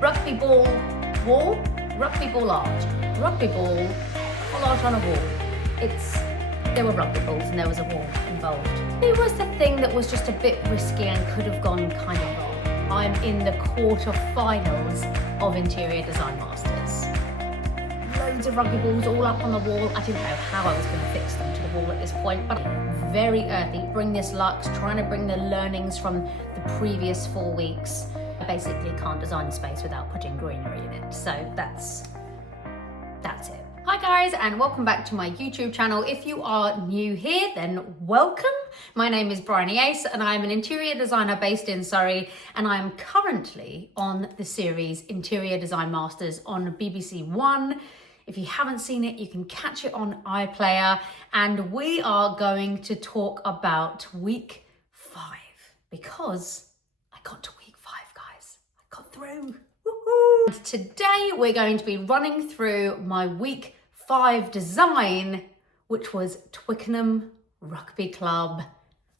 Rugby ball wall, rugby ball art, rugby ball collage on a wall. There were rugby balls and there was a wall involved. It was the thing that was just a bit risky and could have gone kind of wrong. I'm in the quarter-finals of Interior Design Masters. Loads of rugby balls all up on the wall. I didn't know how I was going to fix them to the wall at this point, but very earthy. Bring this luxe, trying to bring the learnings from the previous 4 weeks. I basically can't design a space without putting greenery in it. So that's it. Hi guys, and welcome back to my YouTube channel. If you are new here, then welcome. My name is Bryony Ace and I'm an interior designer based in Surrey, and I'm currently on the series Interior Design Masters on BBC One. If you haven't seen it, you can catch it on iPlayer, and we are going to talk about week 5 because I got to week 5, guys. I got through. Woohoo! And today we're going to be running through my week 5 design, which was Twickenham Rugby Club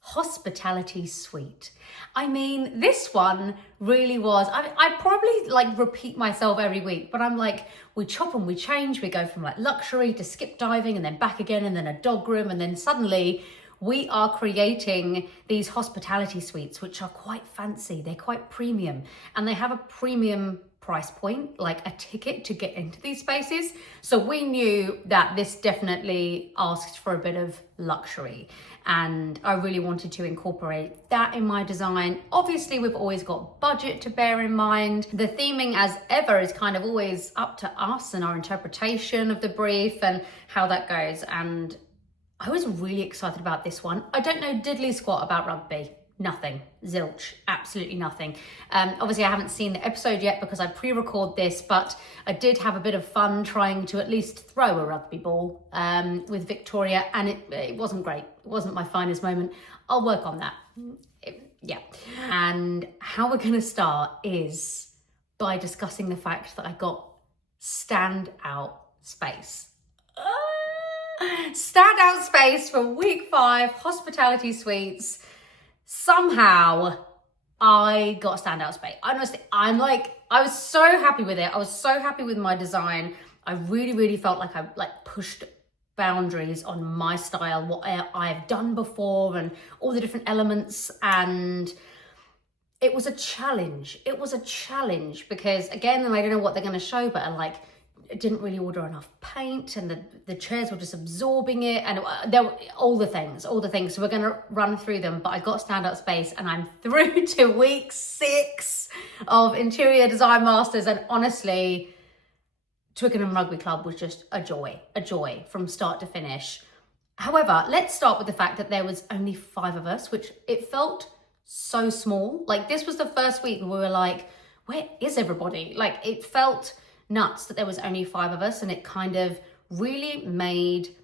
Hospitality Suite. I mean, this one really was, I probably repeat myself every week, but I'm like, we chop and we change, we go from luxury to skip diving and then back again and then a dog room, and then suddenly we are creating these hospitality suites, which are quite fancy, they're quite premium, and they have a premium price point, like a ticket to get into these spaces. So we knew that this definitely asked for a bit of luxury, and I really wanted to incorporate that in my design. Obviously, we've always got budget to bear in mind. The theming, as ever, is kind of always up to us and our interpretation of the brief and how that goes. And I was really excited about this one. I don't know diddly squat about rugby. Nothing, zilch, absolutely nothing. Obviously I haven't seen the episode yet because I pre-record this, but I did have a bit of fun trying to at least throw a rugby ball with Victoria, and it wasn't great. It wasn't my finest moment. I'll work on that. Yeah. And how we're gonna start is by discussing the fact that I got Standout Space. Standout Space for week 5, hospitality suites. Somehow I got Standout Space. Honestly, I was so happy with it. I was so happy with my design. I really felt like I pushed boundaries on my style, what I've done before, and all the different elements. And it was a challenge. It was a challenge because, again, I don't know what they're going to show, but I didn't really order enough paint, and the chairs were just absorbing it, and there were all the things. So we're going to run through them, but I got Standout Space and I'm through to week 6 of Interior Design Masters, and honestly, Twickenham Rugby Club was just a joy from start to finish. However, let's start with the fact that there was only 5 of us, which it felt so small. This was the first week where we were like, where is everybody? It felt nuts that there was only 5 of us, and it kind of really made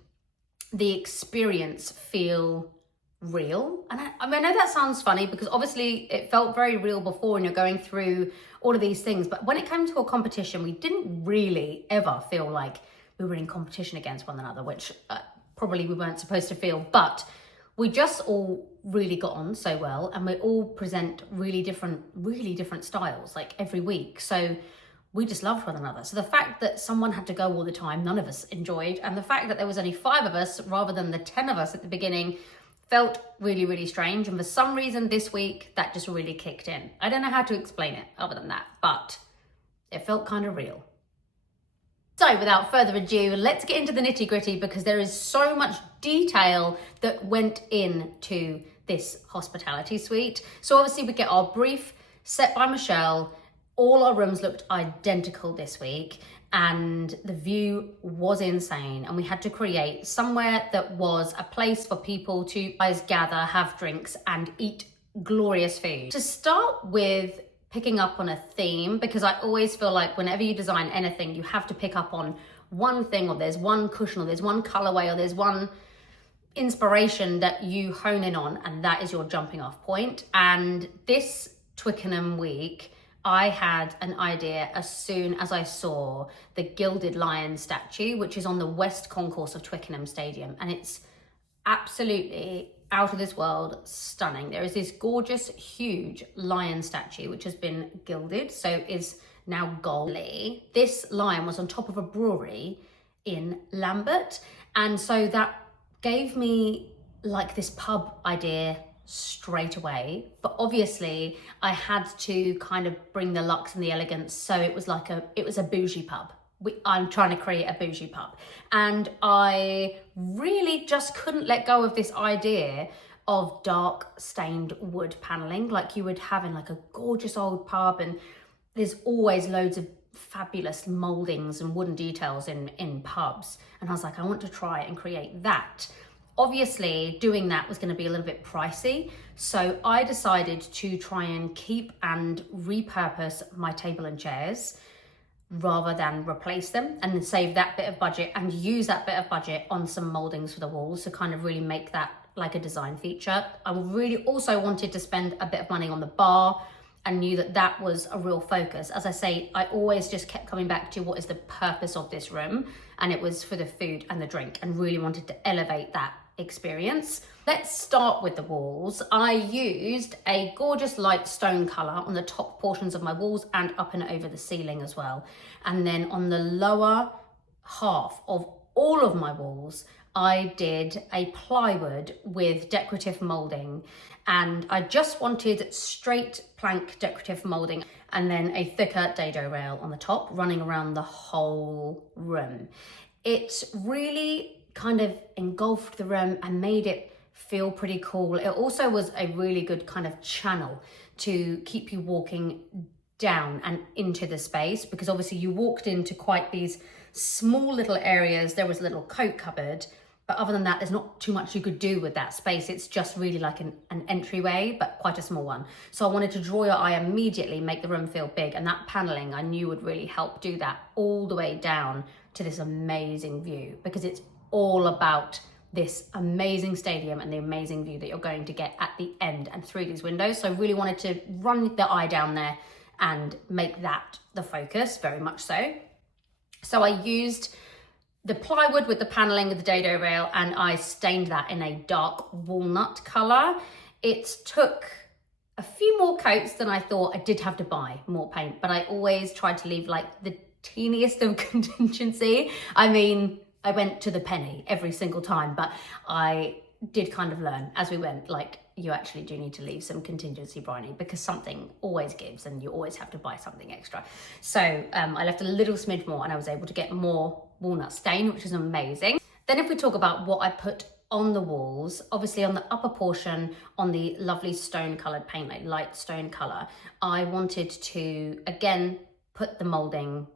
the experience feel real. And I know that sounds funny because obviously it felt very real before when you're going through all of these things, but when it came to a competition, we didn't really ever feel like we were in competition against one another, which probably we weren't supposed to feel, but we just all really got on so well, and we all present really different styles every week. So we just loved one another. So the fact that someone had to go all the time, none of us enjoyed. And the fact that there was only 5 of us rather than the 10 of us at the beginning felt really strange. And for some reason this week, that just really kicked in. I don't know how to explain it other than that, but it felt kind of real. So without further ado, let's get into the nitty gritty because there is so much detail that went into this hospitality suite. So obviously we get our brief set by Michelle. All our rooms looked identical this week, and the view was insane. And we had to create somewhere that was a place for people to guys gather, have drinks, and eat glorious food. To start with picking up on a theme, because I always feel like whenever you design anything, you have to pick up on one thing, or there's one cushion, or there's one colorway, or there's one inspiration that you hone in on, and that is your jumping off point. And this Twickenham week, I had an idea as soon as I saw the gilded lion statue, which is on the west concourse of Twickenham Stadium. And it's absolutely out of this world stunning. There is this gorgeous, huge lion statue, which has been gilded. So is now Goldie. This lion was on top of a brewery in Lambert. And so that gave me like this pub idea straight away. But obviously I had to kind of bring the luxe and the elegance. So it was a bougie pub. I'm trying to create a bougie pub. And I really just couldn't let go of this idea of dark stained wood paneling like you would have in like a gorgeous old pub, and there's always loads of fabulous moldings and wooden details in pubs. And I was like, I want to try and create that. Obviously doing that was going to be a little bit pricey, so I decided to try and keep and repurpose my table and chairs rather than replace them, and then save that bit of budget and use that bit of budget on some moldings for the walls to kind of really make that like a design feature. I really also wanted to spend a bit of money on the bar and knew that that was a real focus. As I say, I always just kept coming back to what is the purpose of this room, and it was for the food and the drink, and really wanted to elevate that experience. Let's start with the walls. I used a gorgeous light stone color on the top portions of my walls and up and over the ceiling as well. And then on the lower half of all of my walls, I did a plywood with decorative molding, and I just wanted straight plank decorative molding and then a thicker dado rail on the top running around the whole room. It really kind of engulfed the room and made it feel pretty cool. It also was a really good kind of channel to keep you walking down and into the space, because obviously you walked into quite these small little areas. There was a little coat cupboard, but other than that, there's not too much you could do with that space. It's just really like an entryway, but quite a small one. So I wanted to draw your eye immediately, make the room feel big, and that paneling I knew would really help do that all the way down to this amazing view, because it's all about this amazing stadium and the amazing view that you're going to get at the end and through these windows. So I really wanted to run the eye down there and make that the focus, very much so. So I used the plywood with the paneling of the dado rail, and I stained that in a dark walnut color. It took a few more coats than I thought. I did have to buy more paint, but I always tried to leave like the teeniest of contingency. I mean, I went to the penny every single time, but I did kind of learn as we went, like, you actually do need to leave some contingency, Bryony, because something always gives and you always have to buy something extra. So I left a little smidge more, and I was able to get more walnut stain, which is amazing. Then if we talk about what I put on the walls, obviously on the upper portion, on the lovely stone colored paint, like light stone color, I wanted to, again, put the molding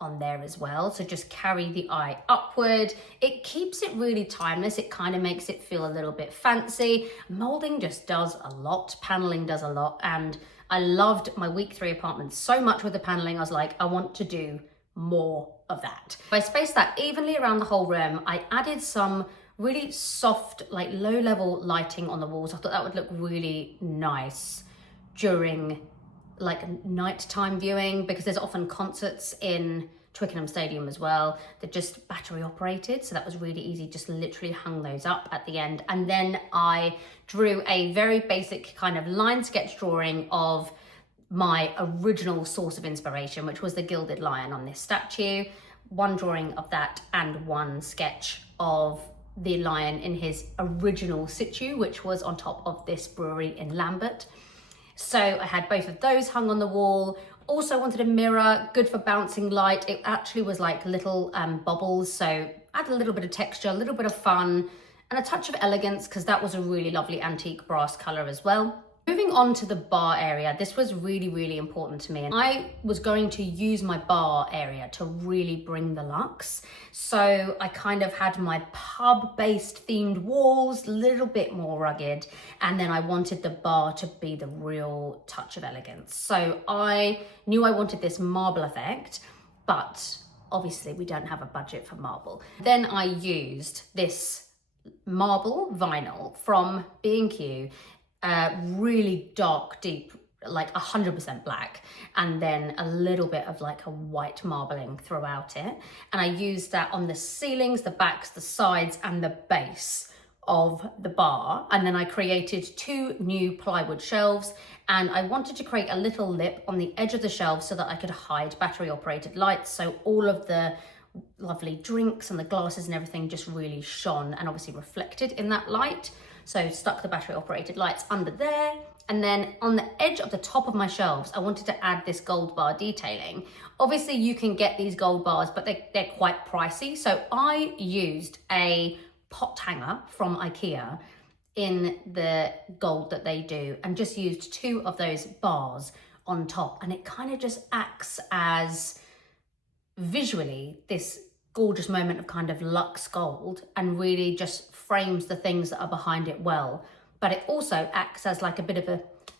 on there as well. So just carry the eye upward. It keeps it really timeless. It kind of makes it feel a little bit fancy. Molding just does a lot. Paneling does a lot. And I loved my week 3 apartment so much with the paneling. I was like, I want to do more of that. I spaced that evenly around the whole room. I added some really soft, like low level lighting on the walls. I thought that would look really nice during like nighttime viewing, because there's often concerts in Twickenham Stadium as well. They're just battery operated, so that was really easy. Just literally hung those up at the end, and then I drew a very basic kind of line sketch drawing of my original source of inspiration, which was the gilded lion on this statue. One drawing of that and one sketch of the lion in his original situ, which was on top of this brewery in Lambert. So I had both of those hung on the wall. Also wanted a mirror, good for bouncing light. It actually was like little bubbles, so add a little bit of texture, a little bit of fun, and a touch of elegance, because that was a really lovely antique brass color as well. Moving on to the bar area, this was really, really important to me. And I was going to use my bar area to really bring the luxe. So I kind of had my pub-based themed walls, a little bit more rugged. And then I wanted the bar to be the real touch of elegance. So I knew I wanted this marble effect, but obviously we don't have a budget for marble. Then I used this marble vinyl from B&Q, really dark, deep, like 100% black, and then a little bit of like a white marbling throughout it. And I used that on the ceilings, the backs, the sides, and the base of the bar, and then I created 2 new plywood shelves, and I wanted to create a little lip on the edge of the shelf so that I could hide battery operated lights, so all of the lovely drinks and the glasses and everything just really shone and obviously reflected in that light. So stuck the battery operated lights under there, and then on the edge of the top of my shelves I wanted to add this gold bar detailing. Obviously you can get these gold bars, but they're quite pricey, so I used a pot hanger from IKEA in the gold that they do, and just used 2 of those bars on top, and it kind of just acts as visually this gorgeous moment of kind of luxe gold, and really just frames the things that are behind it well. But it also acts as like a bit of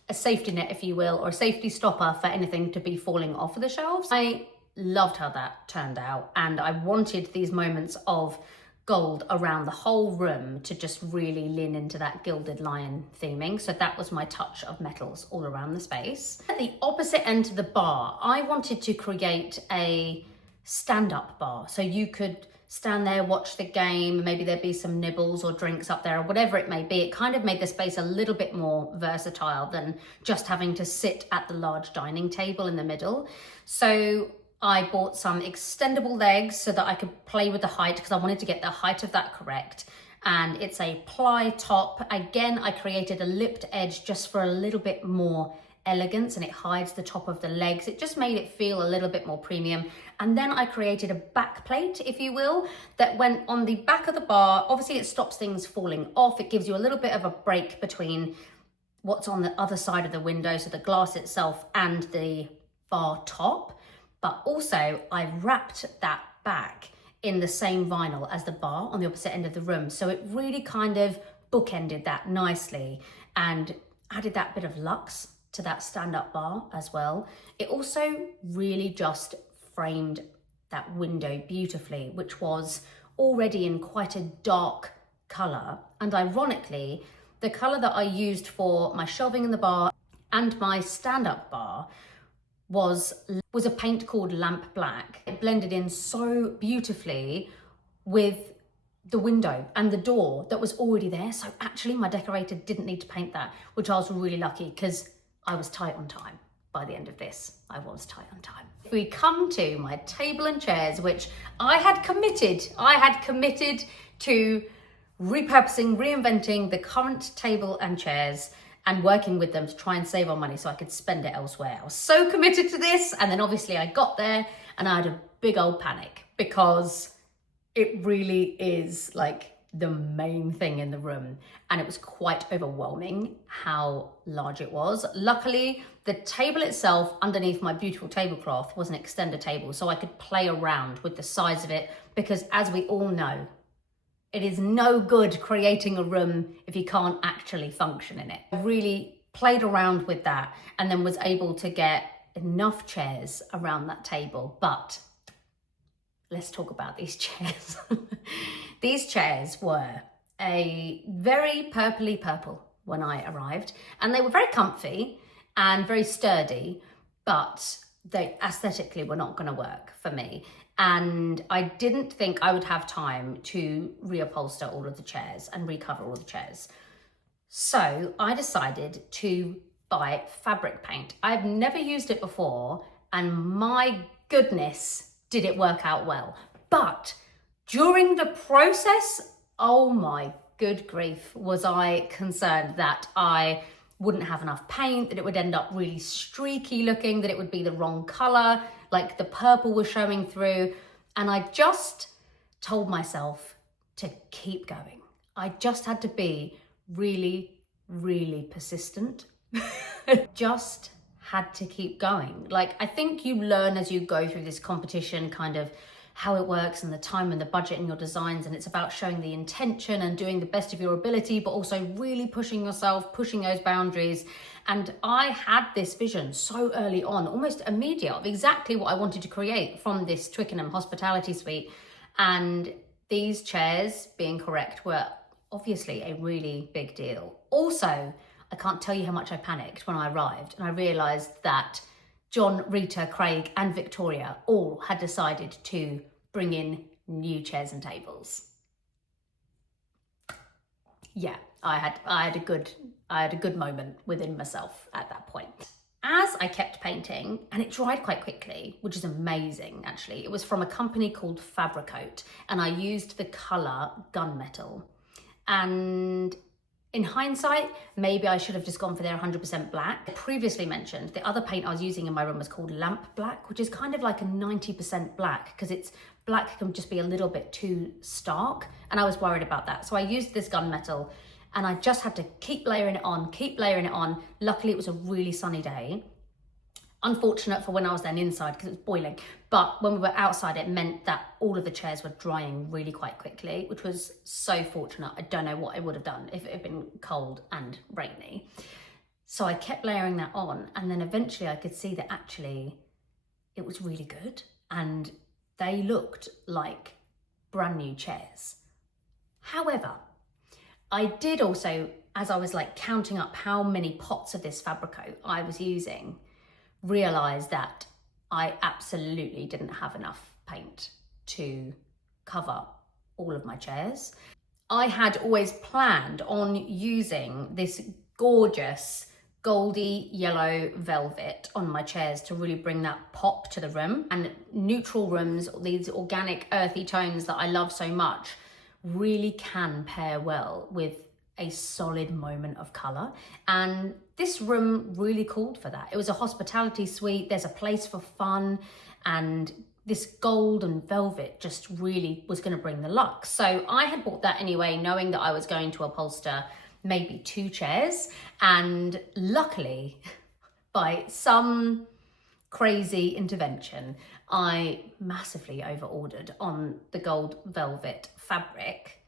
a safety net, if you will, or a safety stopper for anything to be falling off of the shelves. I loved how that turned out, and I wanted these moments of gold around the whole room to just really lean into that gilded lion theming. So that was my touch of metals all around the space. At the opposite end of the bar, I wanted to create a stand-up bar. So you could stand there, watch the game, maybe there'd be some nibbles or drinks up there or whatever it may be. It kind of made the space a little bit more versatile than just having to sit at the large dining table in the middle. So I bought some extendable legs so that I could play with the height, because I wanted to get the height of that correct. And it's a ply top. Again, I created a lipped edge just for a little bit more elegance, and it hides the top of the legs. It just made it feel a little bit more premium. And then I created a back plate, if you will, that went on the back of the bar. Obviously it stops things falling off. It gives you a little bit of a break between what's on the other side of the window, so the glass itself and the bar top. But also I wrapped that back in the same vinyl as the bar on the opposite end of the room. So it really kind of bookended that nicely and added that bit of luxe to that stand-up bar as well. It also really just framed that window beautifully, which was already in quite a dark color. And ironically, the color that I used for my shelving in the bar and my stand-up bar was a paint called Lamp Black. It blended in so beautifully with the window and the door that was already there. So actually my decorator didn't need to paint that, which I was really lucky, because I was tight on time. By the end of this, I was tight on time. If we come to my table and chairs, which I had committed to repurposing, reinventing the current table and chairs and working with them to try and save on money so I could spend it elsewhere. I was so committed to this, and then obviously I got there and I had a big old panic, because it really is like the main thing in the room, and it was quite overwhelming how large it was. Luckily, the table itself underneath my beautiful tablecloth was an extender table, so I could play around with the size of it, because as we all know, it is no good creating a room if you can't actually function in it. I really played around with that, and then was able to get enough chairs around that table. But let's talk about these chairs. These chairs were a very purpley purple when I arrived, and they were very comfy and very sturdy, but they aesthetically were not going to work for me. And I didn't think I would have time to reupholster all of the chairs and recover all the chairs. So I decided to buy fabric paint. I've never used it before, and my goodness, did it work out well. But during the process, oh my good grief, was I concerned that I wouldn't have enough paint, that it would end up really streaky looking, that it would be the wrong color, like the purple was showing through. And I just told myself to keep going. I just had to be really, really persistent. Just had to keep going. Like, I think you learn as you go through this competition kind of how it works and the time and the budget in your designs, and it's about showing the intention and doing the best of your ability, but also really pushing yourself, pushing those boundaries. And I had this vision so early on, almost immediate, of exactly what I wanted to create from this Twickenham hospitality suite. And these chairs, being correct, were obviously a really big deal. Also, I can't tell you how much I panicked when I arrived and I realised that John, Rita, Craig and Victoria all had decided to bring in new chairs and tables. yeah, I had a good moment within myself at that point. As I kept painting, and it dried quite quickly, which is amazing actually. It was from a company called Fabricote, and I used the colour gunmetal. And in hindsight, maybe I should have just gone for their 100% black. I previously mentioned the other paint I was using in my room was called lamp black, which is kind of like a 90% black, because it's black can just be a little bit too stark, and I was worried about that. So I used this gunmetal, and I just had to keep layering it on, keep layering it on. Luckily, it was a really sunny day. Unfortunate for when I was then inside because it was boiling, but when we were outside, it meant that all of the chairs were drying really quite quickly, which was so fortunate. I don't know what I would have done if it had been cold and rainy. So I kept layering that on, and then eventually I could see that actually it was really good, and they looked like brand new chairs. However, I did also, as I was like counting up how many pots of this Fabricote I was using, realise that I absolutely didn't have enough paint to cover all of my chairs. I had always planned on using this gorgeous goldy yellow velvet on my chairs to really bring that pop to the room, and neutral rooms, these organic earthy tones that I love so much, really can pair well with a solid moment of colour, and this room really called for that. It was a hospitality suite, there's a place for fun, and this gold and velvet just really was going to bring the luck. So I had bought that anyway, knowing that I was going to upholster maybe 2 chairs, and luckily, by some crazy intervention, I massively over-ordered on the gold velvet fabric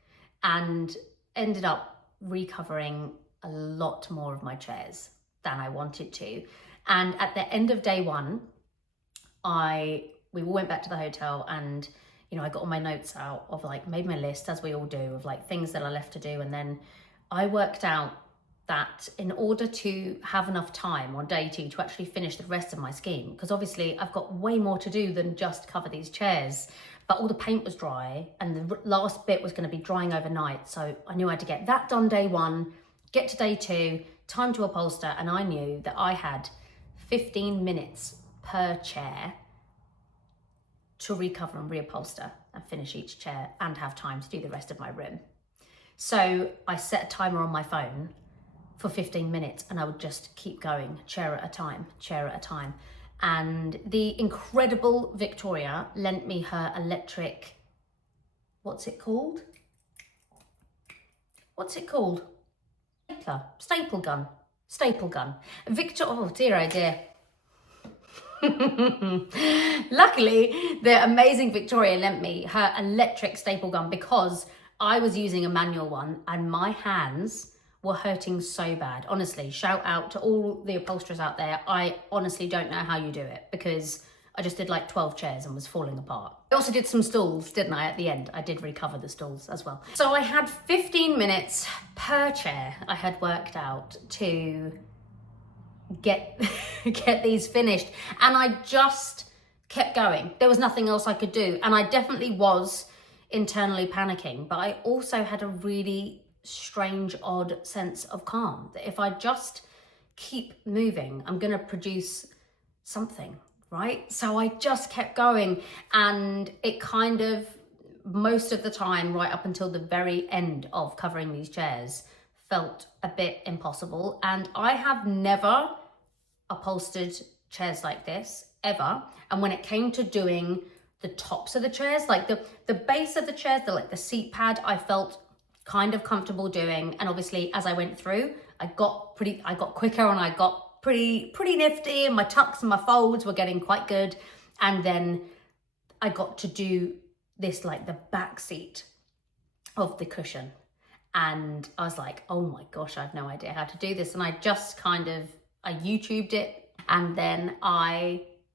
and ended up recovering a lot more of my chairs than I wanted to. And at the end of day 1, we all went back to the hotel, and I got all my notes out of like, made my list, as we all do, of like things that are left to do, and then I worked out that in order to have enough time on day 2 to actually finish the rest of my scheme, because obviously I've got way more to do than just cover these chairs, but all the paint was dry and the last bit was going to be drying overnight. So I knew I had to get that done day 1, get to day 2, time to upholster, and I knew that I had 15 minutes per chair to recover and reupholster and finish each chair and have time to do the rest of my room. So I set a timer on my phone for 15 minutes, and I would just keep going, chair at a time, chair at a time. And the incredible Victoria lent me her electric, what's it called? Staple gun. Oh dear, oh dear. Luckily, the amazing Victoria lent me her electric staple gun, because I was using a manual one and my hands were hurting so bad. Honestly, shout out to all the upholsterers out there. I honestly don't know how you do it, because I just did like 12 chairs and was falling apart. I also did some stools, didn't I, at the end? I did recover the stools as well. So I had 15 minutes per chair I had worked out to get these finished, and I just kept going. There was nothing else I could do, and I definitely was internally panicking, but I also had a really strange, odd sense of calm, that if I just keep moving, I'm gonna produce something, right? So I just kept going, and it kind of, most of the time, right up until the very end of covering these chairs, felt a bit impossible. And I have never upholstered chairs like this, ever. And when it came to doing the tops of the chairs, like the base of the chairs, the seat pad, I felt kind of comfortable doing. And obviously, as I went through, I got quicker, and I got pretty nifty, and my tucks and my folds were getting quite good. And then I got to do this, like the back seat of the cushion. And I was like, oh my gosh, I have no idea how to do this. And I just I YouTubed it. And then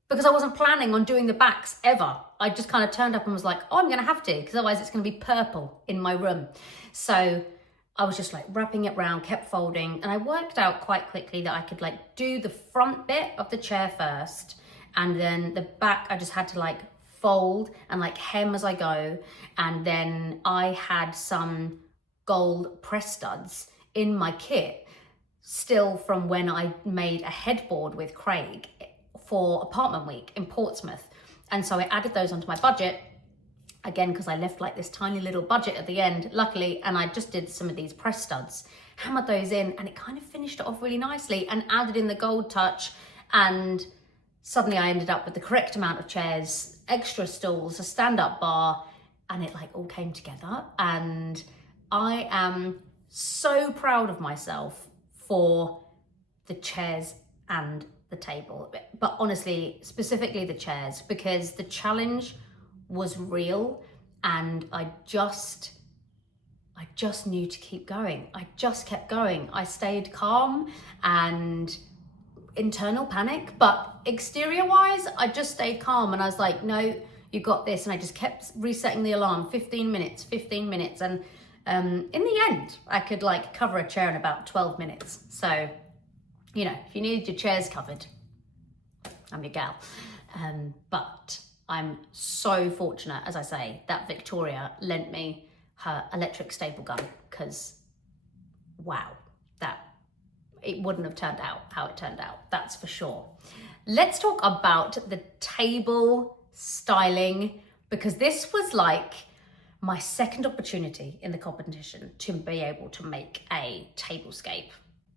because I wasn't planning on doing the backs ever, I just kind of turned up and was like, oh, I'm going to have to, because otherwise it's going to be purple in my room. So I was just like wrapping it round, kept folding, and I worked out quite quickly that I could like do the front bit of the chair first, and then the back I just had to like fold and like hem as I go. And then I had some gold press studs in my kit, still from when I made a headboard with Craig for apartment week in Portsmouth. And so I added those onto my budget, again, because I left like this tiny little budget at the end, luckily, and I just did some of these press studs, hammered those in, and it kind of finished it off really nicely and added in the gold touch. And suddenly I ended up with the correct amount of chairs, extra stools, a stand-up bar, and it like all came together. And I am so proud of myself for the chairs and the table, but honestly, specifically the chairs, because the challenge was real, and I just knew to keep going. I just kept going. I stayed calm and internal panic, but exterior wise, I just stayed calm, and I was like, no, you got this. And I just kept resetting the alarm, 15 minutes. And in the end, I could like cover a chair in about 12 minutes. So, you know, if you need your chairs covered, I'm your gal. But I'm so fortunate, as I say, that Victoria lent me her electric staple gun, because wow, it wouldn't have turned out how it turned out, that's for sure. Let's talk about the table styling, because this was like my second opportunity in the competition to be able to make a tablescape.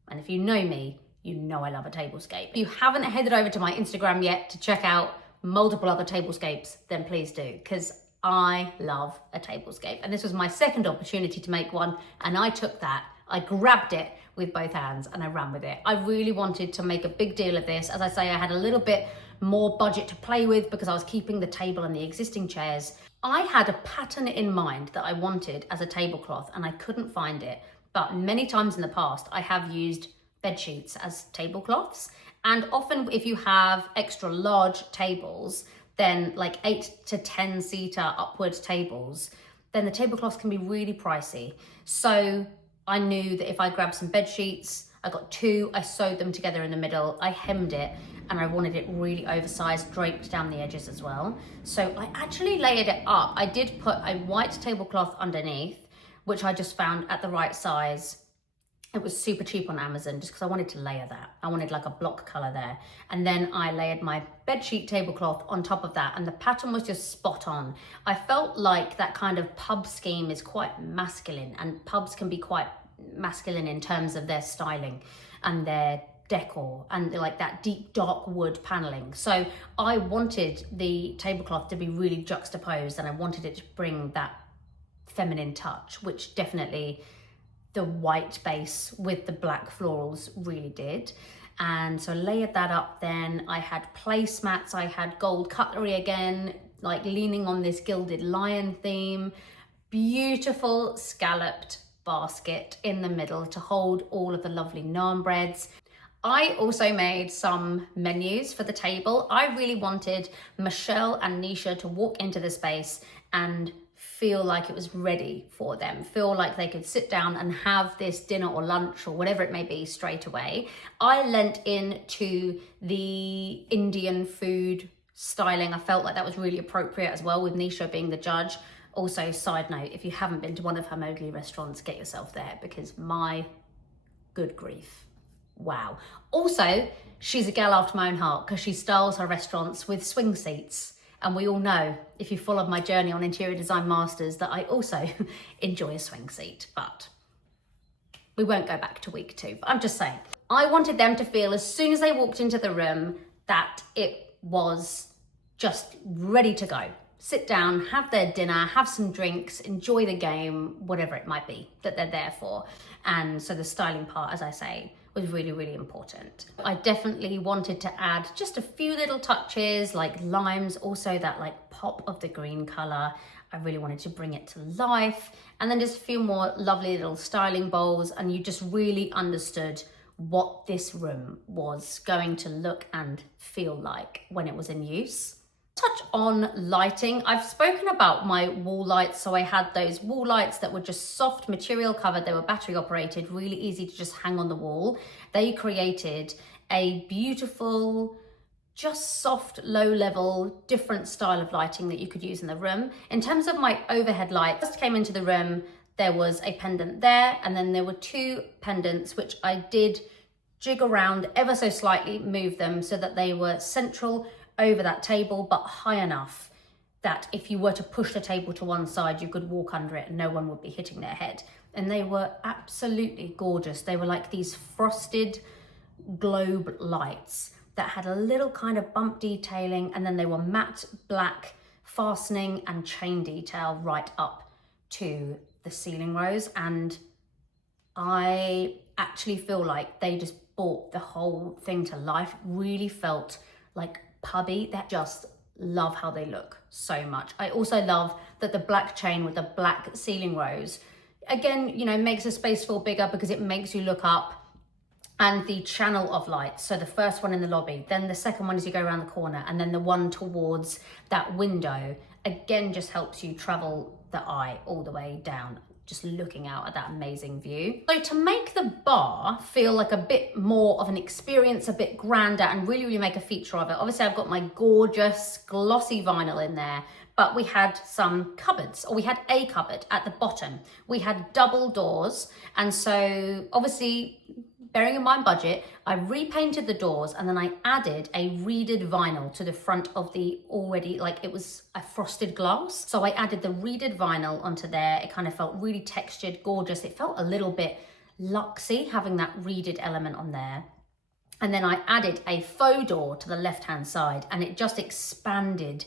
And if you know me, you know I love a tablescape. If you haven't headed over to my Instagram yet to check out multiple other tablescapes, then please do, because I love a tablescape. And this was my second opportunity to make one, and I took that. I grabbed it with both hands and I ran with it. I really wanted to make a big deal of this. As I say, I had a little bit more budget to play with because I was keeping the table and the existing chairs. I had a pattern in mind that I wanted as a tablecloth, and I couldn't find it. But many times in the past, I have used bed sheets as tablecloths. And often if you have extra large tables, then like 8 to 10 seater upwards tables, then the tablecloths can be really pricey. So I knew that if I grabbed some bed sheets, I got 2, I sewed them together in the middle, I hemmed it, and I wanted it really oversized, draped down the edges as well. So I actually layered it up. I did put a white tablecloth underneath, which I just found at the right size. It was super cheap on Amazon just because I wanted to layer that. I wanted like a block color there. And then I layered my bedsheet tablecloth on top of that, and the pattern was just spot on. I felt like that kind of pub scheme is quite masculine, and pubs can be quite masculine in terms of their styling and their decor and like that deep dark wood paneling. So I wanted the tablecloth to be really juxtaposed, and I wanted it to bring that feminine touch, which definitely the white base with the black florals really did. And so I layered that up. Then I had placemats, I had gold cutlery again, like leaning on this gilded lion theme, beautiful scalloped basket in the middle to hold all of the lovely naan breads. I also made some menus for the table. I really wanted Michelle and Nisha to walk into the space and feel like it was ready for them, feel like they could sit down and have this dinner or lunch or whatever it may be straight away. I lent into the Indian food styling. I felt like that was really appropriate as well, with Nisha being the judge. Also, side note, if you haven't been to one of her Mowgli restaurants, get yourself there, because my good grief, wow. Also, she's a gal after my own heart because she styles her restaurants with swing seats. And we all know, if you followed my journey on Interior Design Masters, that I also enjoy a swing seat, but we won't go back to week 2. But I'm just saying, I wanted them to feel as soon as they walked into the room that it was just ready to go. Sit down, have their dinner, have some drinks, enjoy the game, whatever it might be that they're there for. And so the styling part, as I say, was really, really important. I definitely wanted to add just a few little touches like limes, also that like pop of the green color. I really wanted to bring it to life. And then just a few more lovely little styling bowls, and you just really understood what this room was going to look and feel like when it was in use. Touch on lighting. I've spoken about my wall lights. So I had those wall lights that were just soft material covered. They were battery operated, really easy to just hang on the wall. They created a beautiful, just soft, low level, different style of lighting that you could use in the room. In terms of my overhead light, just came into the room. there was a pendant there, and then there were 2 pendants which I did jig around ever so slightly, move them so that they were central over that table, but high enough that if you were to push the table to one side, you could walk under it and no one would be hitting their head. And they were absolutely gorgeous. They were like these frosted globe lights that had a little kind of bump detailing, and then they were matte black fastening and chain detail right up to the ceiling rose. And I actually feel like they just brought the whole thing to life. Really felt like pubby. That just love how they look so much. I also love that the black chain with the black ceiling rose, again, you know, makes the space feel bigger because it makes you look up. And the channel of lights, so the first one in the lobby, then the second one as you go around the corner, and then the one towards that window, again, just helps you travel the eye all the way down, just looking out at that amazing view. So to make the bar feel like a bit more of an experience, a bit grander, and really make a feature of it, obviously I've got my gorgeous glossy vinyl in there, but we had some cupboards, or we had a cupboard at the bottom. We had double doors, and so obviously, bearing in mind budget, I repainted the doors, and then I added a reeded vinyl to the front of the already, like it was a frosted glass. So I added the reeded vinyl onto there. It kind of felt really textured, gorgeous. It felt a little bit luxy having that reeded element on there. And then I added a faux door to the left-hand side, and it just expanded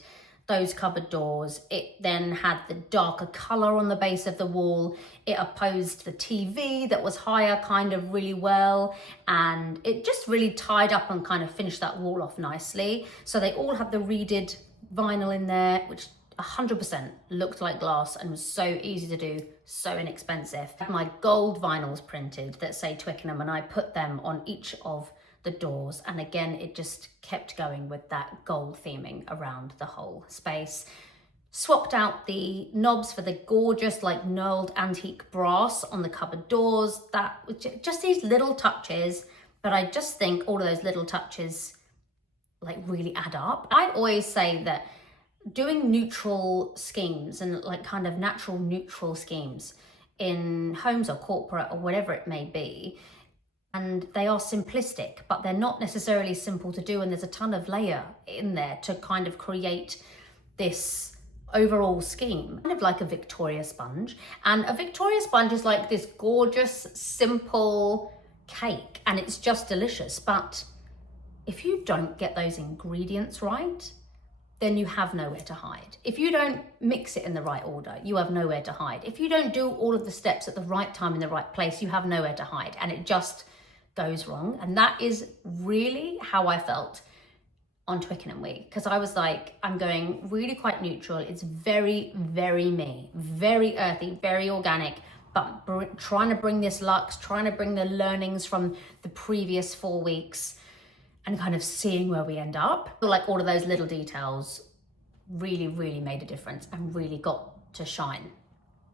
those cupboard doors. It then had the darker color on the base of the wall. It opposed the TV that was higher kind of really well, and it just really tied up and kind of finished that wall off nicely. So they all had the reeded vinyl in there, which 100% looked like glass and was so easy to do, so inexpensive. I had my gold vinyls printed that say Twickenham, and I put them on each of the doors, and again it just kept going with that gold theming around the whole space. Swapped out the knobs for the gorgeous like knurled antique brass on the cupboard doors. That was just these little touches, but I just think all of those little touches like really add up. I always say that doing neutral schemes and like kind of natural neutral schemes in homes or corporate or whatever it may be, and they are simplistic, but they're not necessarily simple to do, and there's a ton of layer in there to kind of create this overall scheme, kind of like a Victoria sponge. And a Victoria sponge is like this gorgeous, simple cake, and it's just delicious. But if you don't get those ingredients right, then you have nowhere to hide. If you don't mix it in the right order, you have nowhere to hide. If you don't do all of the steps at the right time in the right place, you have nowhere to hide, and it just goes wrong. And that is really how I felt on Twickenham Week, because I was like, I'm going really quite neutral. It's very, very me, very earthy, very organic, but trying to bring this luxe, trying to bring the learnings from the previous 4 weeks and kind of seeing where we end up. Like all of those little details really, really made a difference and really got to shine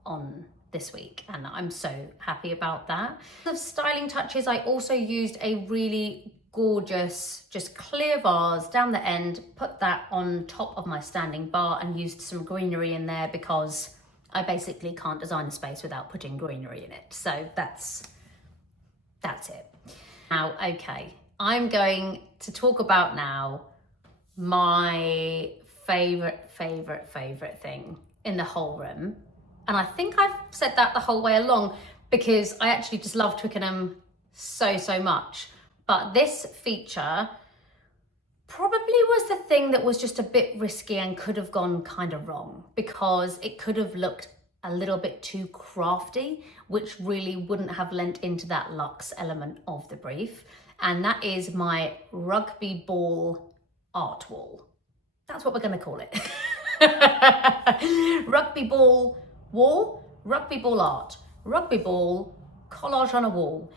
on this week, and I'm so happy about that. Of styling touches, I also used a really gorgeous, just clear vase down the end, put that on top of my standing bar and used some greenery in there because I basically can't design a space without putting greenery in it. So that's it. Now, okay, I'm going to talk about now my favorite thing in the whole room. And I think I've said that the whole way along because I actually just love Twickenham so much. But this feature probably was the thing that was just a bit risky and could have gone kind of wrong, because it could have looked a little bit too crafty, which really wouldn't have lent into that luxe element of the brief. And that is my rugby ball art wall. That's what we're going to call it. Rugby ball wall, rugby ball art, rugby ball collage on a wall.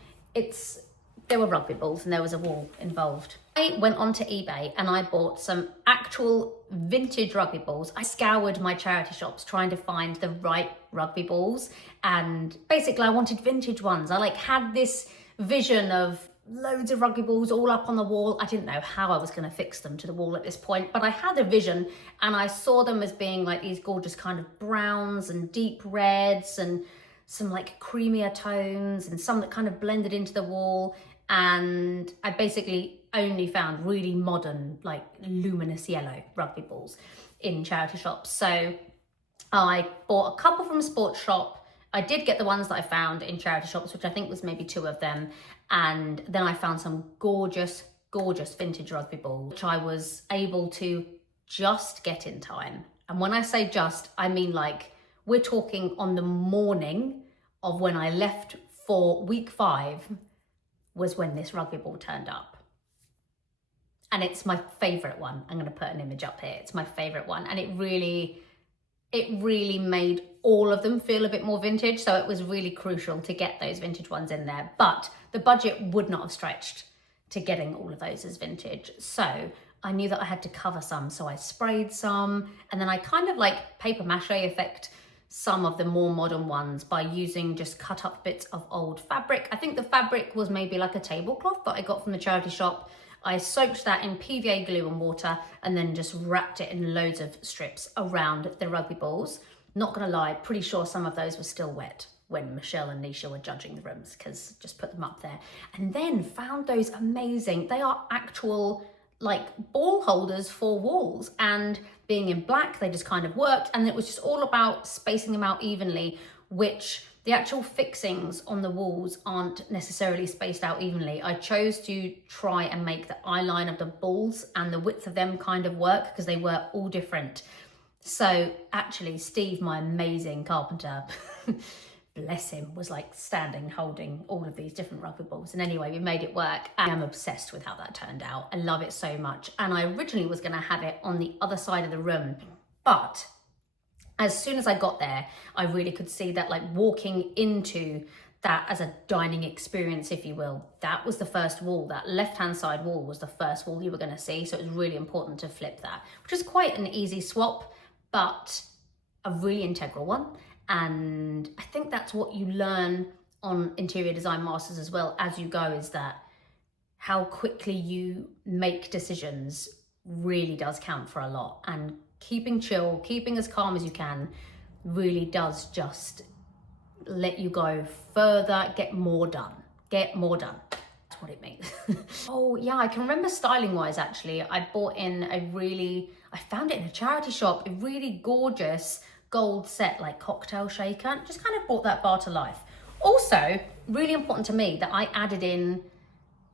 There were rugby balls and there was a wall involved. I went onto eBay and I bought some actual vintage rugby balls. I scoured my charity shops trying to find the right rugby balls, and basically I wanted vintage ones. I had this vision of loads of rugby balls all up on the wall. I didn't know how I was going to fix them to the wall at this point, but I had a vision and I saw them as being like these gorgeous kind of browns and deep reds and some like creamier tones and some that kind of blended into the wall. And I basically only found really modern, like luminous yellow rugby balls in charity shops. So I bought a couple from a sports shop. I did get the ones that I found in charity shops, which I think was maybe 2 of them. And then I found some gorgeous, gorgeous vintage rugby balls, which I was able to just get in time. And when I say just, I mean like we're talking on the morning of when I left for week 5 was when this rugby ball turned up. And it's my favorite one. I'm going to put an image up here. It's my favorite one. And it really made all of them feel a bit more vintage. So it was really crucial to get those vintage ones in there. But the budget would not have stretched to getting all of those as vintage. So I knew that I had to cover some. So I sprayed some, and then I kind of like paper mache effect some of the more modern ones by using just cut up bits of old fabric. I think the fabric was maybe like a tablecloth that I got from the charity shop. I soaked that in PVA glue and water and then just wrapped it in loads of strips around the rugby balls. Not gonna lie, pretty sure some of those were still wet when Michelle and Nisha were judging the rooms, because just put them up there. And then found those amazing, they are actual like ball holders for walls, and being in black, they just kind of worked. And it was just all about spacing them out evenly, which the actual fixings on the walls aren't necessarily spaced out evenly. I chose to try and make the eye line of the balls and the width of them kind of work, because they were all different. So actually Steve, my amazing carpenter, bless him, was like standing holding all of these different rugby balls. And anyway, we made it work. I'm obsessed with how that turned out. I love it so much. And I originally was going to have it on the other side of the room, but as soon as I got there, I really could see that like walking into that as a dining experience, if you will, that was the first wall. That left-hand side wall was the first wall you were going to see. So it was really important to flip that, which is quite an easy swap, but a really integral one. And I think that's what you learn on Interior Design Masters as well as you go, is that how quickly you make decisions really does count for a lot. And keeping chill, keeping as calm as you can really does just let you go further, get more done. That's what it means. Oh yeah, I can remember styling wise, actually, I bought in I found it in a charity shop, a really gorgeous gold set like cocktail shaker. Just kind of brought that bar to life. Also, really important to me that I added in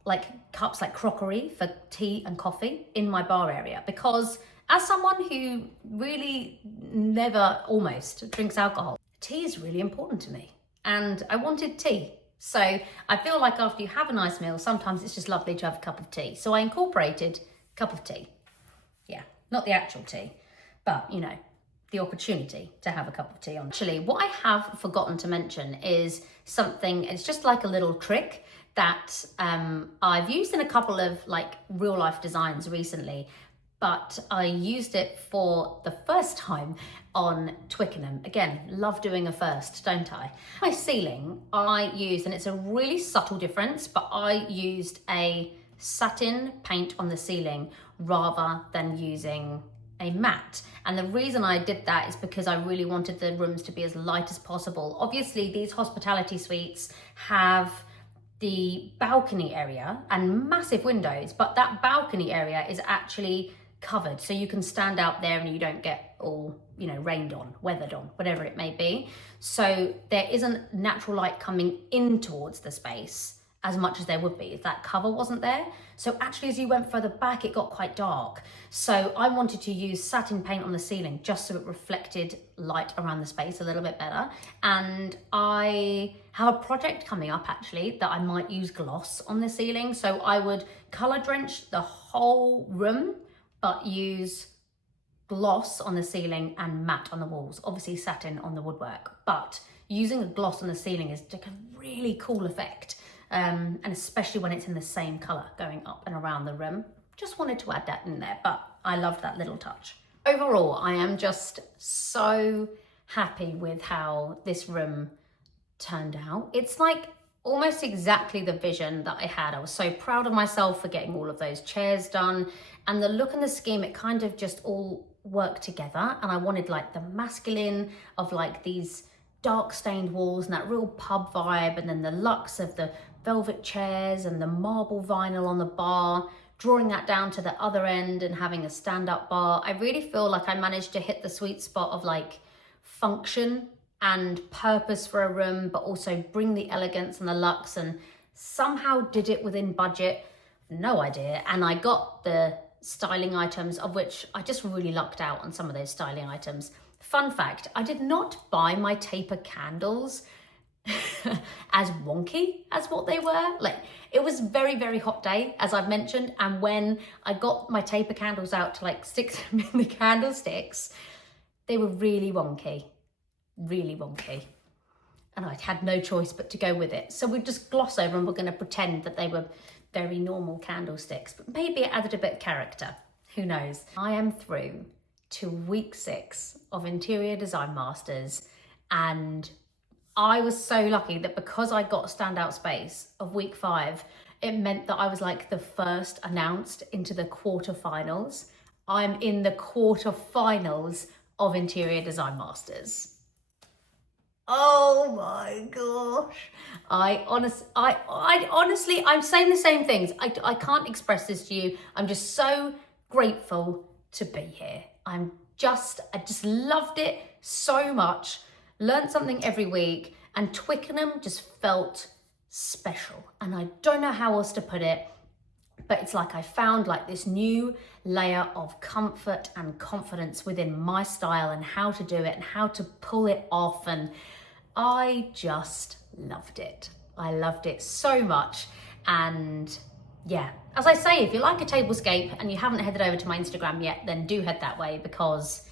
like cups like crockery for tea and coffee in my bar area, because as someone who really never almost drinks alcohol, tea is really important to me, and I wanted tea. So I feel like after you have a nice meal, sometimes it's just lovely to have a cup of tea. So I incorporated a cup of tea. Yeah, not the actual tea, but you know, the opportunity to have a cup of tea on. Actually, what I have forgotten to mention is something, it's just like a little trick that I've used in a couple of like real life designs recently, but I used it for the first time on Twickenham. Again, love doing a first, don't I? My ceiling, I used, and it's a really subtle difference, but I used a satin paint on the ceiling rather than using a matte. And the reason I did that is because I really wanted the rooms to be as light as possible. Obviously, these hospitality suites have the balcony area and massive windows, but that balcony area is actually covered, so you can stand out there and you don't get all, you know, rained on, weathered on, whatever it may be. So there isn't natural light coming in towards the space as much as there would be if that cover wasn't there. So actually, as you went further back, it got quite dark. So I wanted to use satin paint on the ceiling just so it reflected light around the space a little bit better. And I have a project coming up actually that I might use gloss on the ceiling. So I would color drench the whole room, but use gloss on the ceiling and matte on the walls, obviously satin on the woodwork. But using a gloss on the ceiling is like a really cool effect. And especially when it's in the same color going up and around the room. Just wanted to add that in there, but I loved that little touch. Overall, I am just so happy with how this room turned out. It's like almost exactly the vision that I had. I was so proud of myself for getting all of those chairs done, and the look and the scheme, it kind of just all worked together. And I wanted like the masculine of like these dark stained walls and that real pub vibe, and then the luxe of the velvet chairs and the marble vinyl on the bar, drawing that down to the other end and having a stand-up bar. I really feel like I managed to hit the sweet spot of like function and purpose for a room, but also bring the elegance and the luxe, and somehow did it within budget. No idea. And I got the styling items, of which I just really lucked out on some of those styling items. Fun fact, I did not buy my taper candles as wonky as what they were. Like, it was very, very hot day, as I've mentioned, and when I got my taper candles out to like stick them in the candlesticks, they were really wonky, and I had no choice but to go with it. So we just gloss over and we're going to pretend that they were very normal candlesticks, but maybe it added a bit of character, who knows. I am through to week 6 of Interior Design Masters, and I was so lucky that because I got Standout Space of week 5, it meant that I was like the first announced into the quarterfinals. I'm in the quarterfinals of Interior Design Masters. Oh my gosh. I honestly, I'm saying the same things. I can't express this to you. I'm just so grateful to be here. I just loved it so much. Learned something every week, and Twickenham just felt special. And I don't know how else to put it, but it's like I found like this new layer of comfort and confidence within my style and how to do it and how to pull it off. And I just loved it. I loved it so much. And yeah, as I say, if you like a tablescape and you haven't headed over to my Instagram yet, then do head that way, because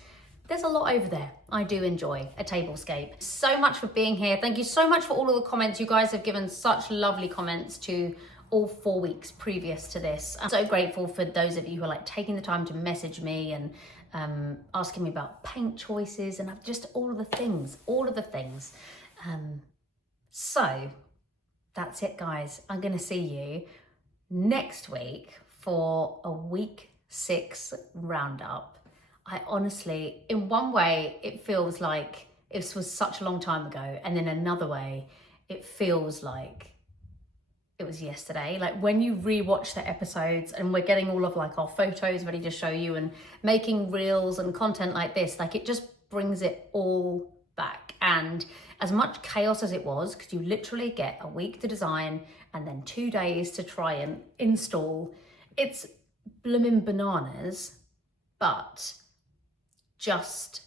there's a lot over there. I do enjoy a tablescape. So much for being here. Thank you so much for all of the comments. You guys have given such lovely comments to all 4 weeks previous to this. I'm so grateful for those of you who are like taking the time to message me and asking me about paint choices and just all of the things. So that's it, guys. I'm gonna see you next week for a week 6 roundup. I honestly, in one way, it feels like it was such a long time ago. And in another way, it feels like it was yesterday. Like when you rewatch the episodes and we're getting all of like our photos ready to show you and making reels and content like this, like it just brings it all back. And as much chaos as it was, because you literally get a week to design and then 2 days to try and install, it's blooming bananas, but just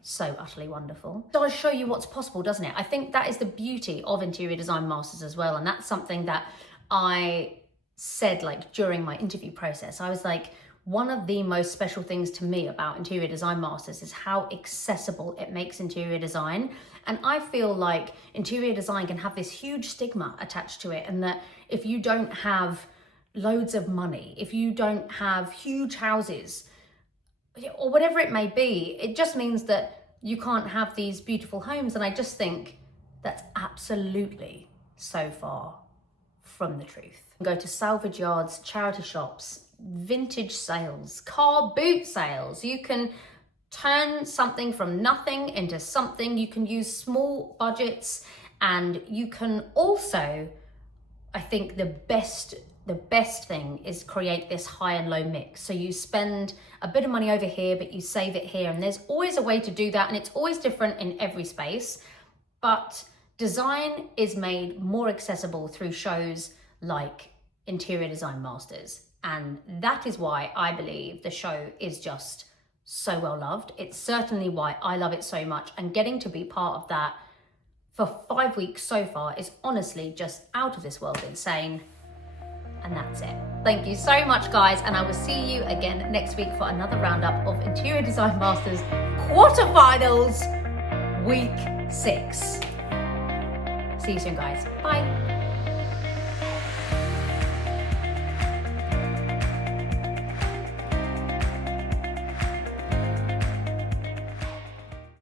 so utterly wonderful. It does show you what's possible, doesn't it? I think that is the beauty of Interior Design Masters as well. And that's something that I said like during my interview process. I was like, one of the most special things to me about Interior Design Masters is how accessible it makes interior design. And I feel like interior design can have this huge stigma attached to it, and that if you don't have loads of money, if you don't have huge houses, or whatever it may be, it just means that you can't have these beautiful homes. And I just think that's absolutely so far from the truth. Go to salvage yards, charity shops, vintage sales, car boot sales. You can turn something from nothing into something. You can use small budgets, and you can also, I think the best thing is create this high and low mix. So you spend a bit of money over here, but you save it here. And there's always a way to do that. And it's always different in every space. But design is made more accessible through shows like Interior Design Masters. And that is why I believe the show is just so well loved. It's certainly why I love it so much. And getting to be part of that for 5 weeks so far is honestly just out of this world insane. And that's it. Thank you so much, guys. And I will see you again next week for another roundup of Interior Design Masters quarterfinals, week 6. See you soon, guys. Bye.